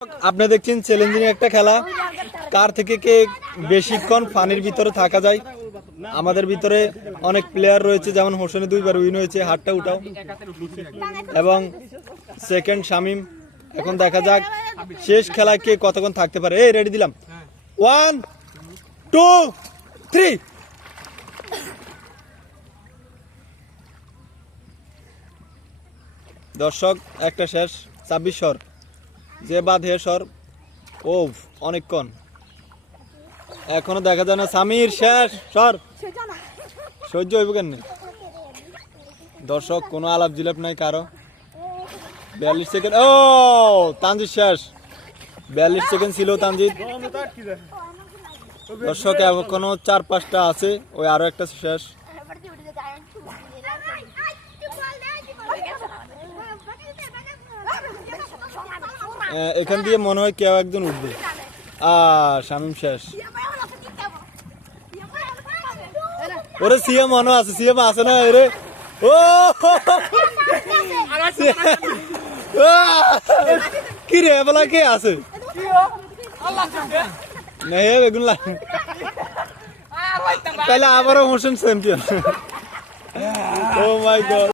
আপনি দেখছেন চ্যালেঞ্জিং একটা খেলা, কার থেকে কে বেশিক্ষণ পানির ভিতরে থাকা যায়। আমাদের ভিতরে অনেক প্লেয়ার রয়েছে, যেমন হোসেনে 2বার উইন হয়েছে, হাতটা উঠাও, এবং সেকেন্ড শামিম। এখন দেখা যাক শেষ খেলায় কে কতক্ষণ থাকতে পারে। এই রেডি দিলাম, 1 2 3। দর্শক একটা শেষ, 26 সর যে বাদ হে সর। ও অনেকক্ষণ এখনো দেখা যায় না। সামির শেষ সর, সহ্য হইব কেন? দর্শক কোনো আলাপ জিলাপ নাই কারো। 42 সেকেন্ড। ও তানজিদ শেষ, 42 সেকেন্ড ছিল তানজিদ। দর্শক এখনো 4-5টা আছে, ওই আরো একটা শেষ। এখান দিয়ে মনে হয় কেউ একজন উঠবে। শামিম শেষ। ওরে সিএম মনে আছে, সিএম আছে না? এরে ও কি রে বলা কে আছে? তাহলে আবারও হোসেন চ্যাম্পিয়ন। ও মাই গড।